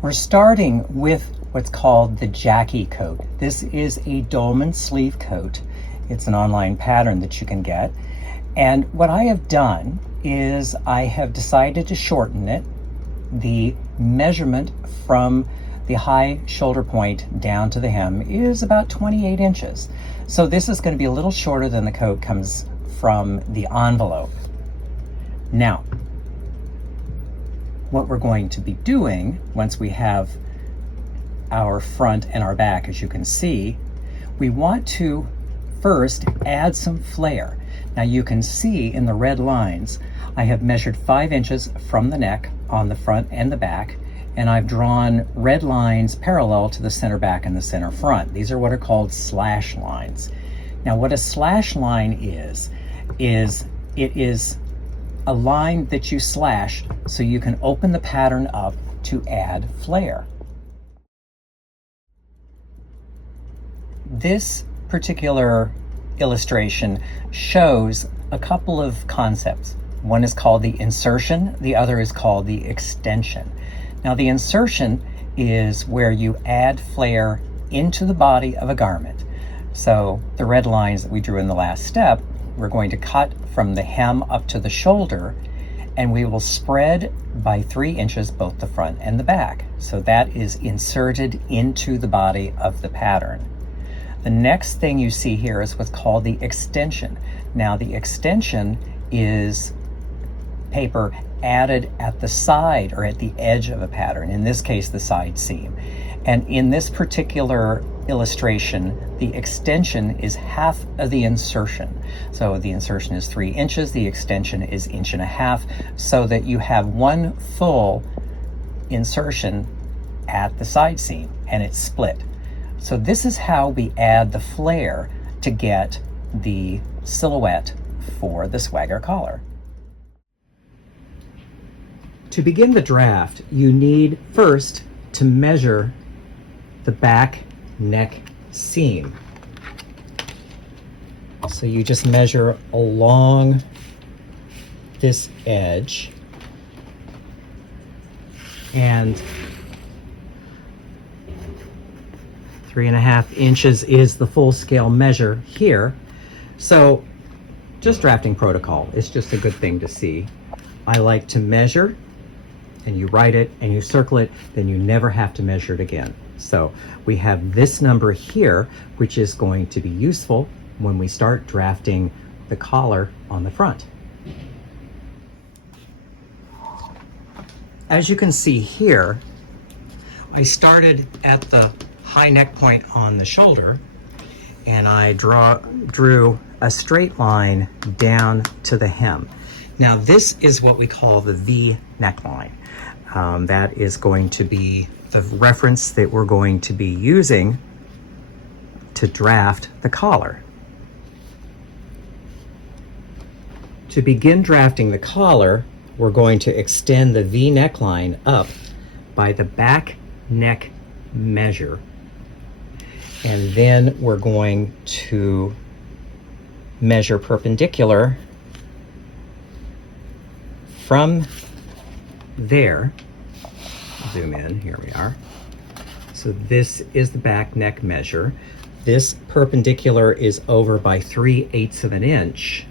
We're starting with what's called the Jackie coat. This is a dolman sleeve coat. It's an online pattern that you can get. And what I have done is I have decided to shorten it. The measurement from the high shoulder point down to the hem is about 28 inches. So this is going to be a little shorter than the coat comes from the envelope. Now, what we're going to be doing once we have our front and our back, as you can see, we want to first add some flare. Now you can see in the red lines, I have measured 5 inches from the neck on the front and the back, and I've drawn red lines parallel to the center back and the center front. These are what are called slash lines. Now what a slash line is it is a line that you slash so you can open the pattern up to add flare. This particular illustration shows a couple of concepts. One is called the insertion, the other is called the extension. Now the insertion is where you add flare into the body of a garment. So the red lines that we drew in the last step, we're going to cut from the hem up to the shoulder, and we will spread by 3 inches both the front and the back. So that is inserted into the body of the pattern. The next thing you see here is what's called the extension. Now the extension is paper added at the side or at the edge of a pattern, in this case the side seam. And in this particular illustration, the extension is half of the insertion. So the insertion is 3 inches, the extension is 1.5 inches, so that you have one full insertion at the side seam and it's split. So this is how we add the flare to get the silhouette for the swagger collar. To begin the draft, you need first to measure the back neck seam. So you just measure along this edge, and 3.5 inches is the full scale measure here. So just drafting protocol, it's just a good thing to see. I like to measure, and you write it and you circle it, then you never have to measure it again. So we have this number here, which is going to be useful when we start drafting the collar on the front. As you can see here, I started at the high neck point on the shoulder, and I drew a straight line down to the hem. Now this is what we call the V neckline. That is going to be the reference that we're going to be using to draft the collar. To begin drafting the collar, we're going to extend the V neckline up by the back neck measure, and then we're going to measure perpendicular from there. Zoom in, here we are. So this is the back neck measure. This perpendicular is over by 3/8 of an inch.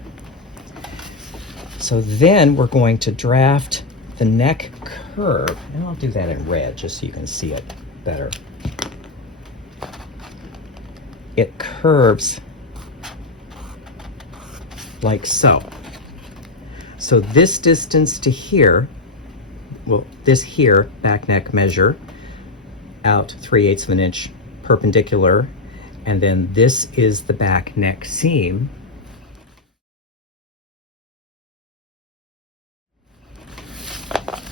So then we're going to draft the neck curve, and I'll do that in red just so you can see it better. It curves like so. So this distance to here, well, this here, back neck measure, out 3/8 of an inch perpendicular, and then this is the back neck seam.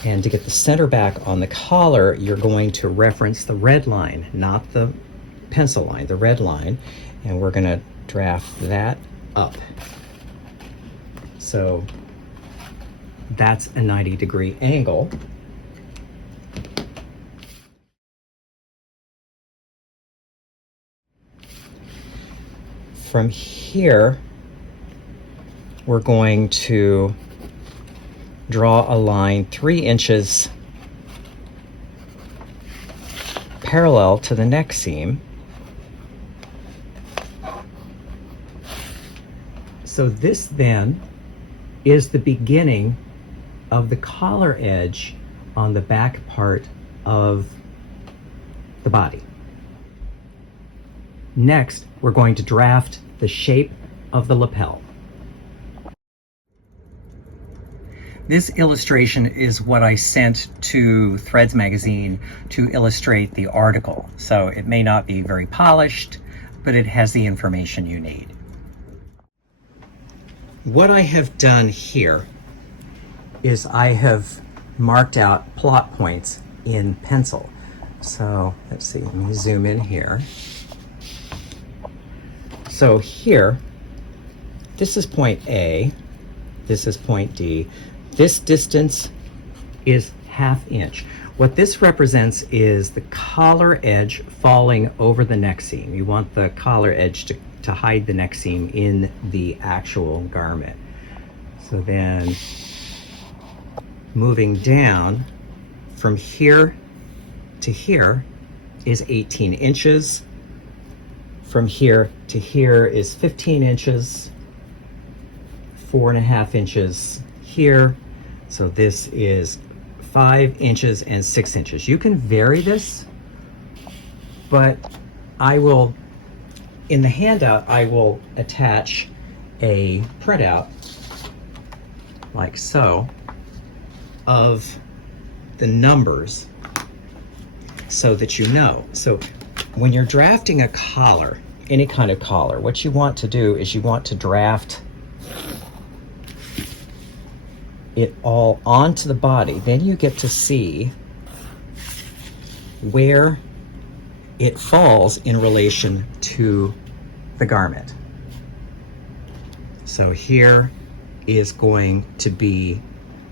And to get the center back on the collar, you're going to reference the red line, not the pencil line, the red line, and we're going to draft that up. So that's a 90-degree angle. From here, we're going to draw a line 3 inches parallel to the neck seam. So this then is the beginning of the collar edge on the back part of the body. Next, we're going to draft the shape of the lapel. This illustration is what I sent to Threads magazine to illustrate the article. So it may not be very polished, but it has the information you need. What I have done here is I have marked out plot points in pencil. So let's see, let me zoom in here. So here, this is point A, this is point D. This distance is ½ inch. What this represents is the collar edge falling over the neck seam. You want the collar edge to hide the neck seam in the actual garment. So then moving down from here to here is 18 inches. From here to here is 15 inches, 4.5 inches here. So this is 5 inches and 6 inches. You can vary this, but I will, in the handout, I will attach a printout like so of the numbers so that you know. So when you're drafting a collar, any kind of collar, what you want to do is you want to draft it all onto the body. Then you get to see where it falls in relation to the garment. So here is going to be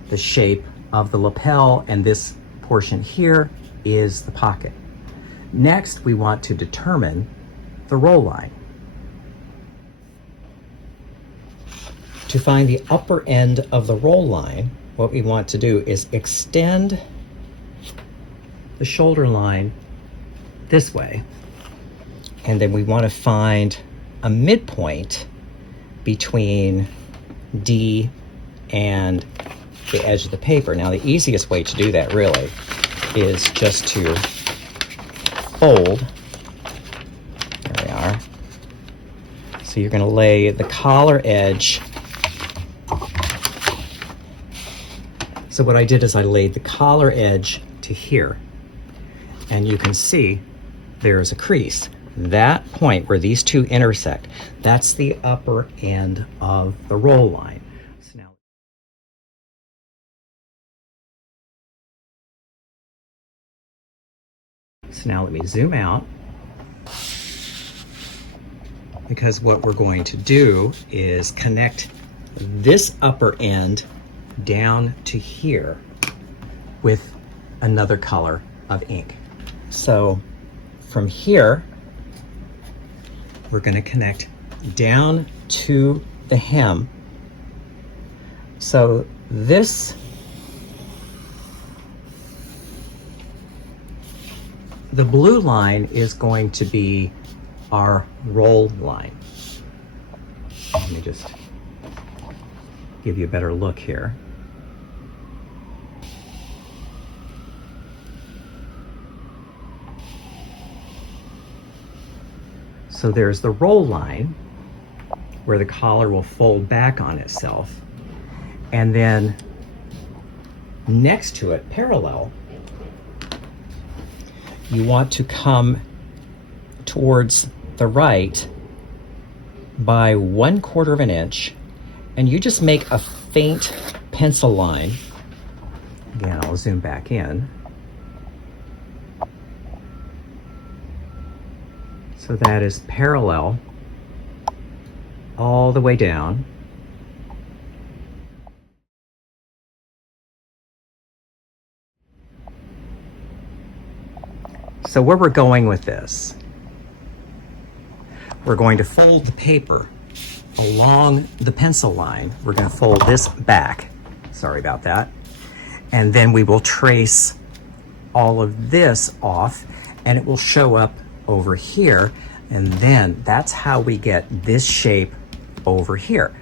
the shape of the lapel, and this portion here is the pocket. Next, we want to determine the roll line. To find the upper end of the roll line, what we want to do is extend the shoulder line this way, and then we want to find a midpoint between D and the edge of the paper. Now, the easiest way to do that really is just to fold. There we are. So you're going to lay the collar edge. So what I did is I laid the collar edge to here, and you can see there's a crease. That point where these two intersect, that's the upper end of the roll line. So now let me zoom out, because what we're going to do is connect this upper end down to here with another color of ink. So from here, we're going to connect down to the hem. So this, the blue line is going to be our roll line. Let me just give you a better look here. So there's the roll line where the collar will fold back on itself, and then next to it, parallel, you want to come towards the right by 1/4 of an inch, and you just make a faint pencil line. Again, I'll zoom back in. So that is parallel all the way down. So where we're going with this, we're going to fold the paper along the pencil line. We're going to fold this back. Sorry about that. And then we will trace all of this off. and it will show up over here. And then that's how we get this shape over here.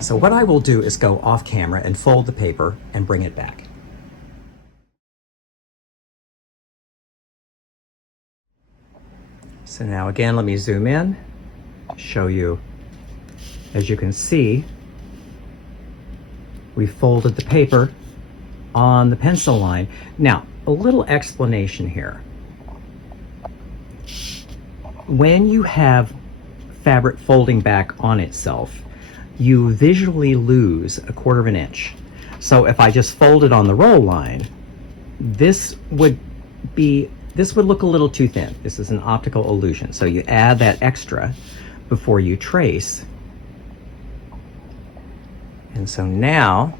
So what I will do is go off camera and fold the paper and bring it back. So now again, let me zoom in, show you. As you can see, we folded the paper on the pencil line. Now, a little explanation here. When you have fabric folding back on itself, you visually lose 1/4 of an inch. So if I just fold it on the roll line, this would look a little too thin. This is an optical illusion. So you add that extra before you trace. And so now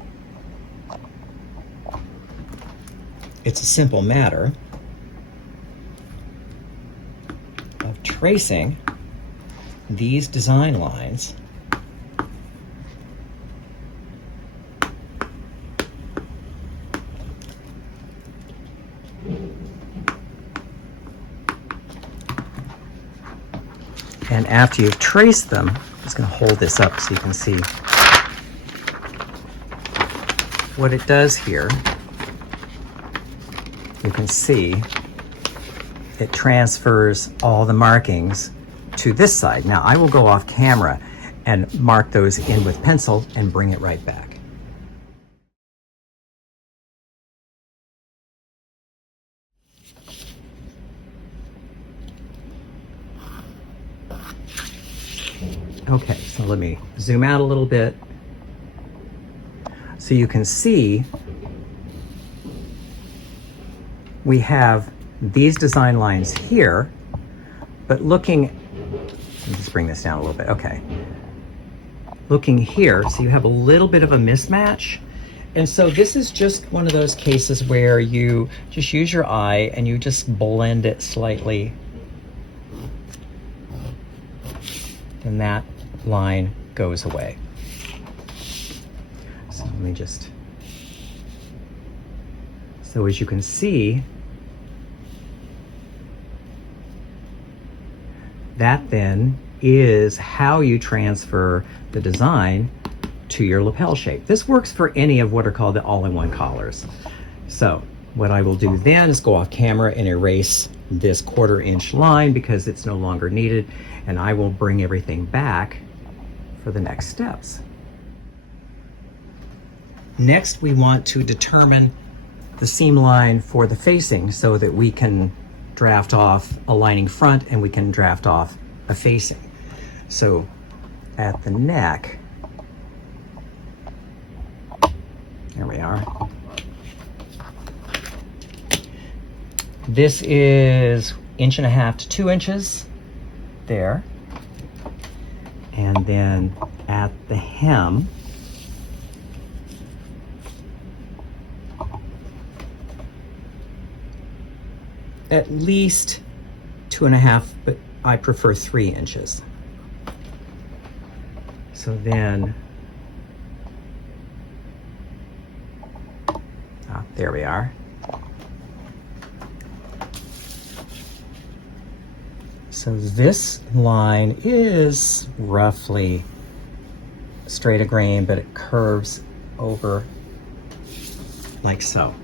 it's a simple matter of tracing these design lines and after you've traced them, I'm just going to hold this up so you can see what it does here. You can see it transfers all the markings to this side. Now I will go off camera and mark those in with pencil and bring it right back. Okay, so let me zoom out a little bit so you can see we have these design lines here, but looking, let me just bring this down a little bit, okay. Looking here, so you have a little bit of a mismatch. And so this is just one of those cases where you just use your eye and you just blend it slightly. Then that line goes away. So let me just, so as you can see, that then is how you transfer the design to your lapel shape. This works for any of what are called the all-in-one collars. So what I will do then is go off camera and erase this 1/4 inch line because it's no longer needed, and I will bring everything back for the next steps. Next, we want to determine the seam line for the facing so that we can draft off a lining front and we can draft off a facing. So at the neck, there we are. This is 1.5 to 2 inches there. And then at the hem, at least 2.5, but I prefer 3 inches. So then, there we are. So this line is roughly straight a grain, but it curves over like so.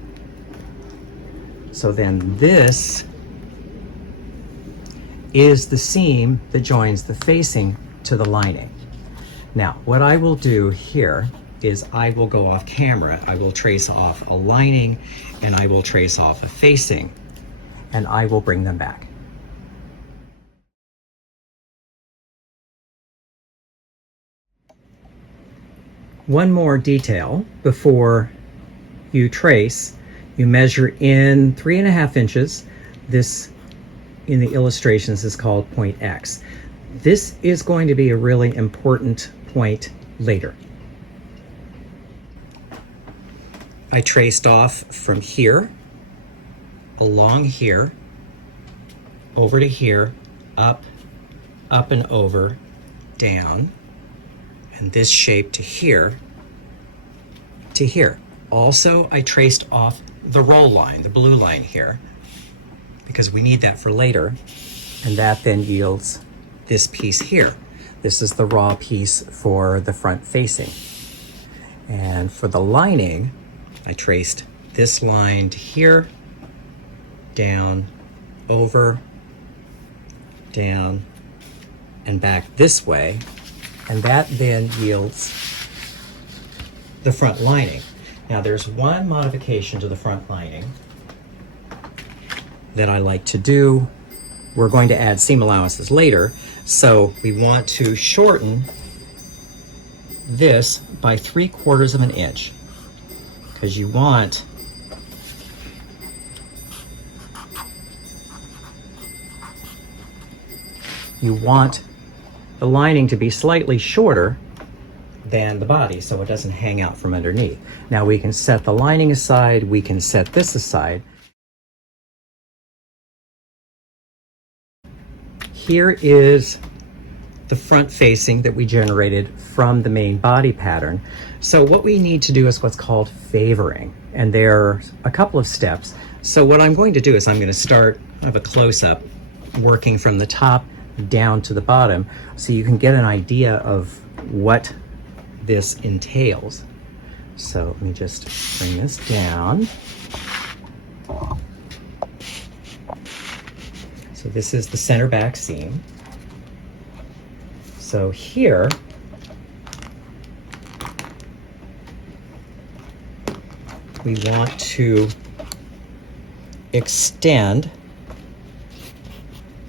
So then this is the seam that joins the facing to the lining. Now, what I will do here is I will go off camera, I will trace off a lining, and I will trace off a facing, and I will bring them back. One more detail before you trace. You measure in 3.5 inches. This in the illustrations is called point X. This is going to be a really important point later. I traced off from here, along here, over to here, up and over, down, and this shape to here, to here. Also, I traced off the roll line, the blue line here, because we need that for later. And that then yields this piece here. This is the raw piece for the front facing. And for the lining, I traced this line to here, down, over, down, and back this way. And that then yields the front lining. Now there's one modification to the front lining that I like to do. We're going to add seam allowances later, so we want to shorten this by 3/4 of an inch, because you want the lining to be slightly shorter than the body so it doesn't hang out from underneath. Now we can set the lining aside, we can set this aside. Here is the front facing that we generated from the main body pattern. So what we need to do is what's called favoring, and there are a couple of steps. So what I'm going to do is I'm going to start, I have a close-up, working from the top down to the bottom so you can get an idea of what this entails. So let me just bring this down. So this is the center back seam. So here, we want to extend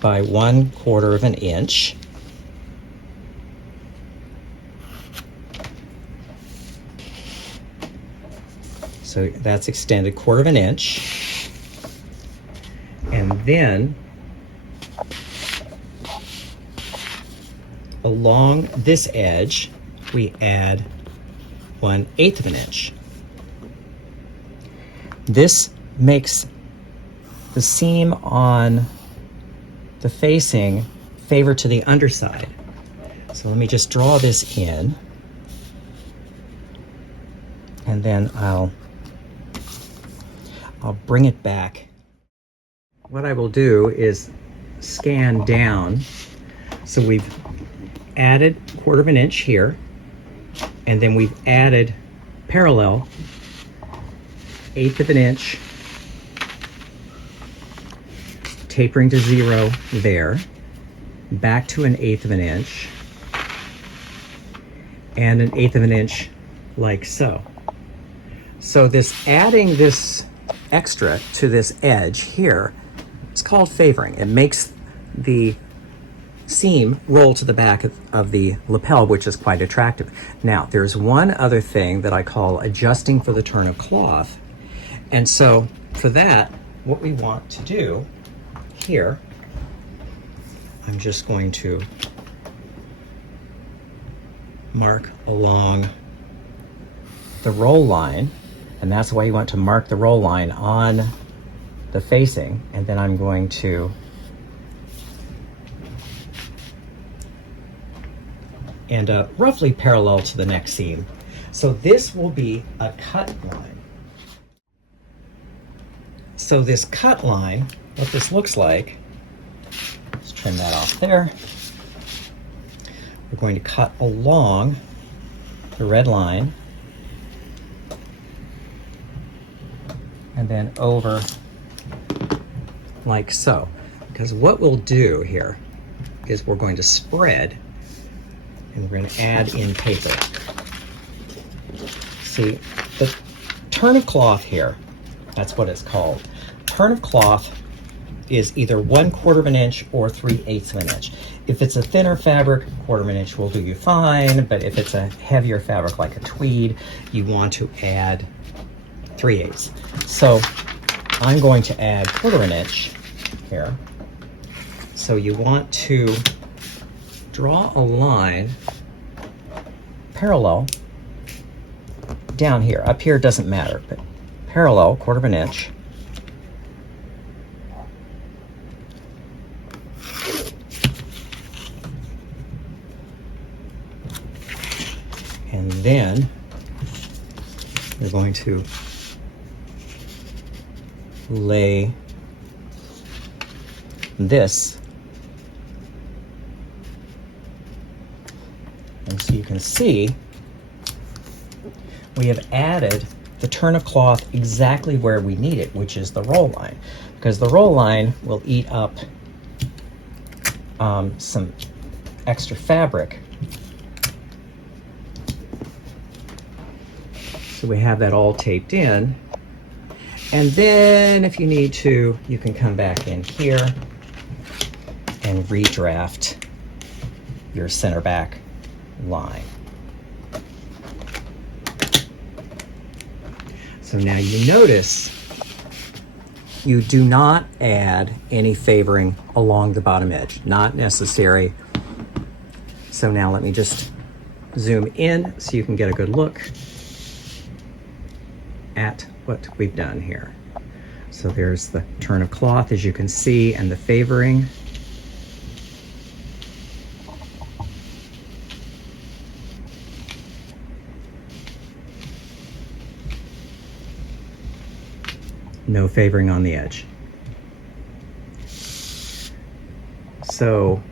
by 1/4 of an inch. So that's extended 1/4 of an inch. And then along this edge, we add 1/8 of an inch. This makes the seam on the facing favor to the underside. So let me just draw this in, and then I'll bring it back. What I will do is scan down. So we've added 1/4 of an inch here, and then we've added parallel 1/8 of an inch, tapering to 0 there, back to 1/8 of an inch, and 1/8 of an inch like so. So this adding this extra to this edge here, it's called favoring. It makes the seam roll to the back of the lapel, which is quite attractive. Now, there's one other thing that I call adjusting for the turn of cloth. And so for that, what we want to do here, I'm just going to mark along the roll line, and that's why you want to mark the roll line on the facing, and then I'm going to end up roughly parallel to the next seam. So this will be a cut line. So this cut line, what this looks like, let's trim that off there. We're going to cut along the red line and then over like so. Because what we'll do here is we're going to spread, and we're going to add in paper. See, the turn of cloth here, that's what it's called. Turn of cloth is either 1/4 of an inch or 3/8 of an inch. If it's a thinner fabric, 1/4 of an inch will do you fine, but if it's a heavier fabric like a tweed, you want to add 3/8. So I'm going to add 1/4 of an inch here. So you want to draw a line parallel down here. Up here doesn't matter, but parallel 1/4 of an inch. And then we're going to lay this. And so you can see we have added the Tournicloth exactly where we need it, which is the roll line, because the roll line will eat up some extra fabric. So we have that all taped in. And then if you need to, you can come back in here and redraft your center back line. So now you notice you do not add any favoring along the bottom edge, not necessary. So now let me just zoom in so you can get a good look at what we've done here. So there's the turn of cloth, as you can see, and the favoring. No favoring on the edge. So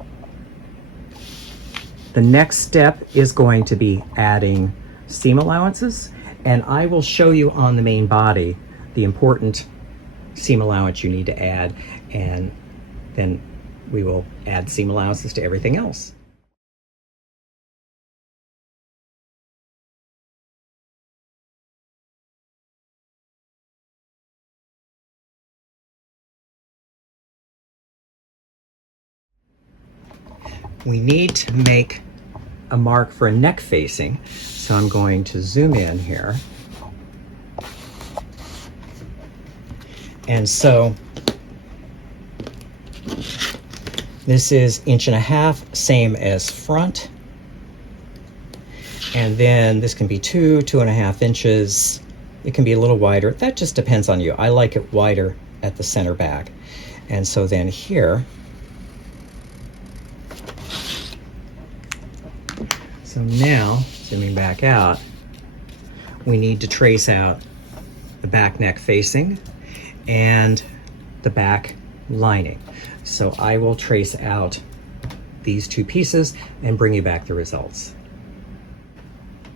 the next step is going to be adding seam allowances, and I will show you on the main body the important seam allowance you need to add, and then we will add seam allowances to everything else. We need to make a mark for a neck facing, so I'm going to zoom in here. And so this is 1.5 inches, same as front. And then this can be 2.5 inches. It can be a little wider. That just depends on you. I like it wider at the center back. And so then here, so now, zooming back out, we need to trace out the back neck facing and the back lining. So I will trace out these two pieces and bring you back the results.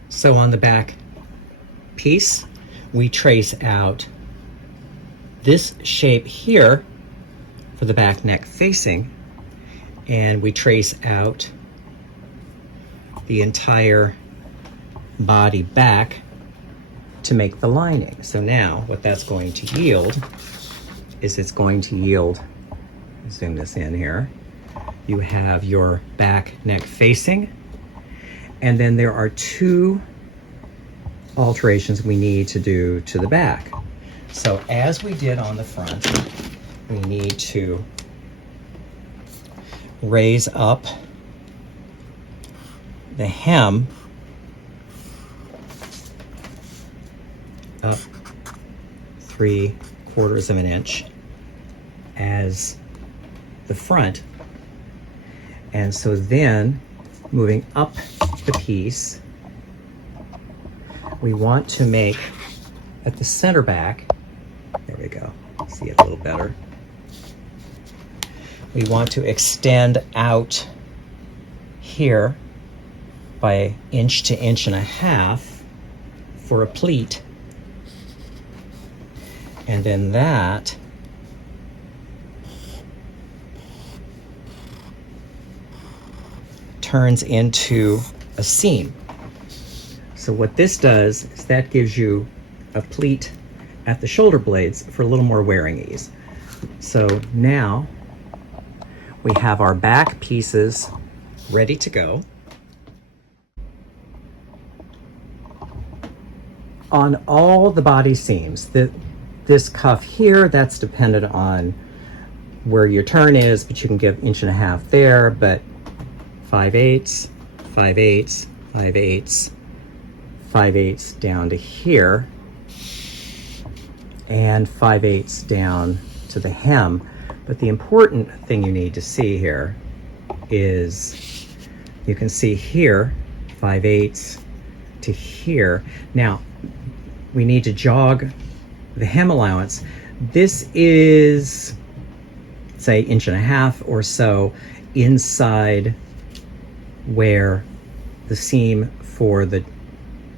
So on the back piece, we trace out this shape here for the back neck facing, and we trace out the entire body back to make the lining. So now what that's going to yield is it's going to yield, zoom this in here, you have your back neck facing, and then there are two alterations we need to do to the back. So as we did on the front, we need to raise up the hem up 3/4 of an inch as the front. And so then moving up the piece, we want to make at the center back, there we go, see it a little better. We want to extend out here by 1 to 1.5 inches for a pleat. And then that turns into a seam. So what this does is that gives you a pleat at the shoulder blades for a little more wearing ease. So now we have our back pieces ready to go. On all the body seams, this cuff here, that's dependent on where your turn is, but you can give 1.5 inches there, but 5/8, 5/8, 5/8, 5/8 down to here, and 5/8 down to the hem. But the important thing you need to see here is you can see here 5/8 to here. Now we need to jog the hem allowance. This is, it's say 1.5 inches or so inside where the seam for the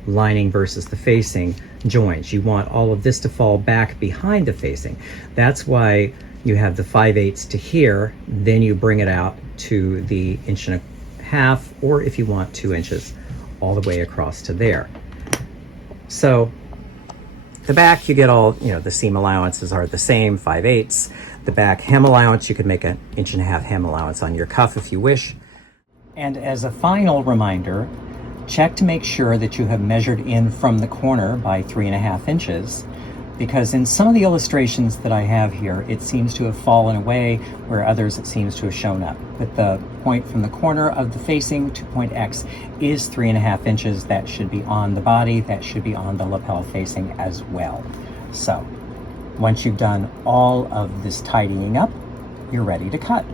lining versus the facing joins. You want all of this to fall back behind the facing. That's why you have the 5/8 to here, then you bring it out to the 1.5 inches, or if you want 2 inches all the way across to there. So the back, you get all, the seam allowances are the same, 5/8. The back hem allowance, you could make an 1.5 inch hem allowance on your cuff if you wish. And as a final reminder, check to make sure that you have measured in from the corner by 3.5 inches, because in some of the illustrations that I have here, it seems to have fallen away, where others it seems to have shown up. But the point from the corner of the facing to point X is 3.5 inches. That should be on the body, that should be on the lapel facing as well. So once you've done all of this tidying up, you're ready to cut.